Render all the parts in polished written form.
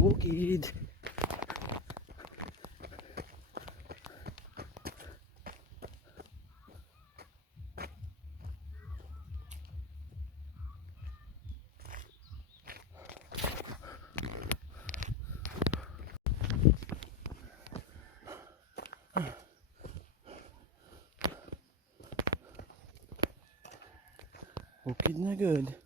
Bukid. Bukid na good.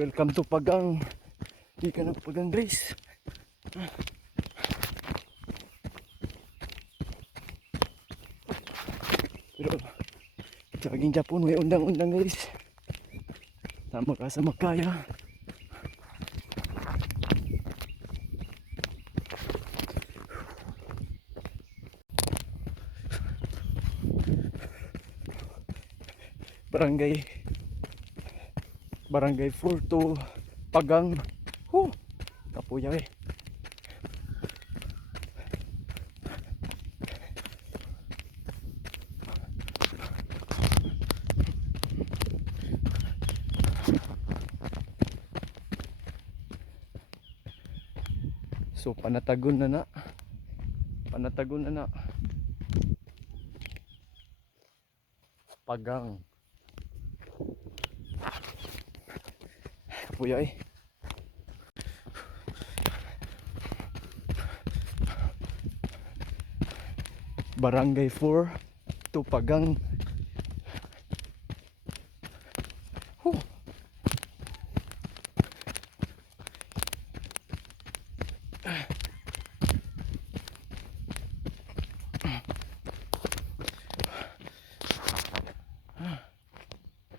Welcome to Pagang. Di ka na Pagang guys. Pero jogging Japon may undang-undang guys. Tama ka sa makaya. Barangay 4 to Pagang. Kapuya eh. So panatagon na. Pagang. Kapuya eh. Barangay 4 to Pagang.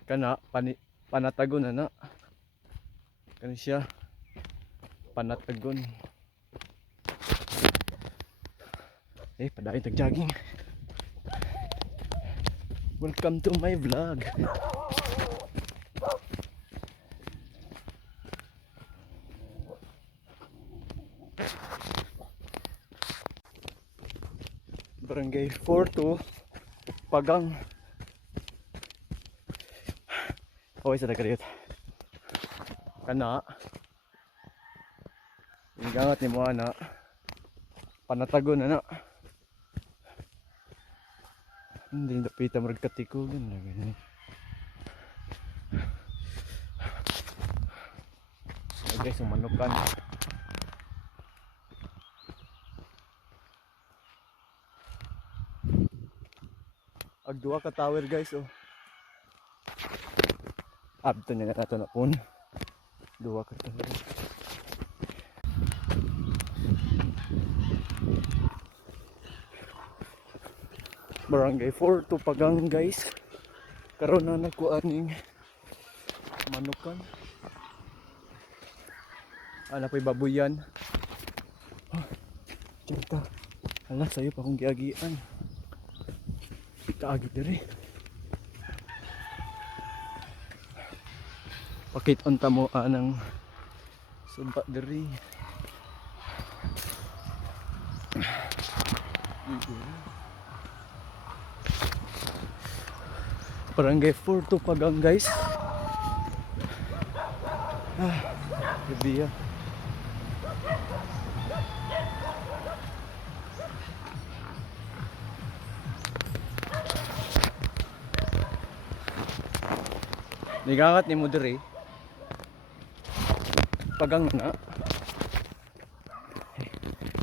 Kana panatagon na. Kani siya panatagon. Padayon tag-jogging. Welcome to my vlog. Barangay 4 to Pagang. Sa dagariyot. Kana ingangat ni mo ana. Panatagon na. Hindi napita marag katikugan na ganyan. Guys, umanukan. Agduwa ka tower guys oh. Abto niya na ito na po. Duwa ka tower. Barangay 4 to Pagang guys. Karon na nakuaning manukan. Ana po'y babuyan. Cinta. Hala sayo pa akong giagian. Kaagi diri. Pakit unta mo anang sumpa diri. Barangay 4 to Pagang guys. Gabi ah. Nigangat ni mo diri. Pagang na.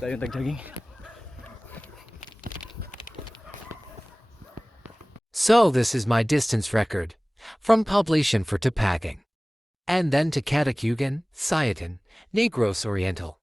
Tayo tagjaging. So this is my distance record, from Poblacion for to Paging, and then to Katakugan, Sayatan, Negros Oriental.